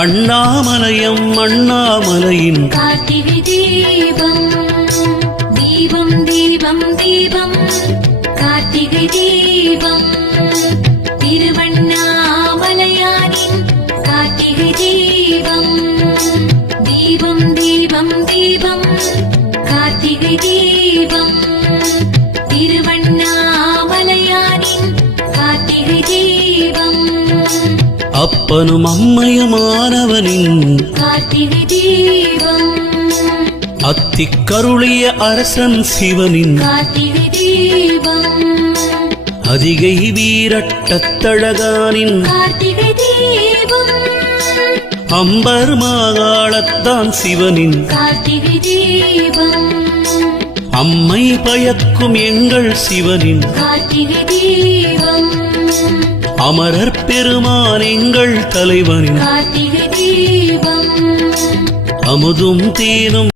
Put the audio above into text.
அண்ணாமலையம் அண்ணாமலையின் கார்த்திகை தீபம் தீபம் தீபம் தீபம் கார்த்திகை தீபம் திருவண்ணாமலையானின் கார்த்திகை தீபம் தீபம் தீபம் தீபம் கார்த்திகை தீபம் திருவண்ணாமலையானின் கார்த்திகை தீபம் அப்பனும் அம்மையுமானவனின் கார்த்திகை தீபம் அத்திக்கருளிய அரசன் சிவனின் கார்த்திகை தீபம் அதிகை வீரட்டத்தழகானின் கார்த்திகை தீபம் அம்பர் மாகாளத்தான் சிவனின் கார்த்திகை தீபம் அம்மை பயக்கும் எங்கள் சிவனின் கார்த்திகை தீபம் அமரர் பெருமான் எங்கள் தலைவனின் கார்த்திகை தீபம் அமுதும் தேனும்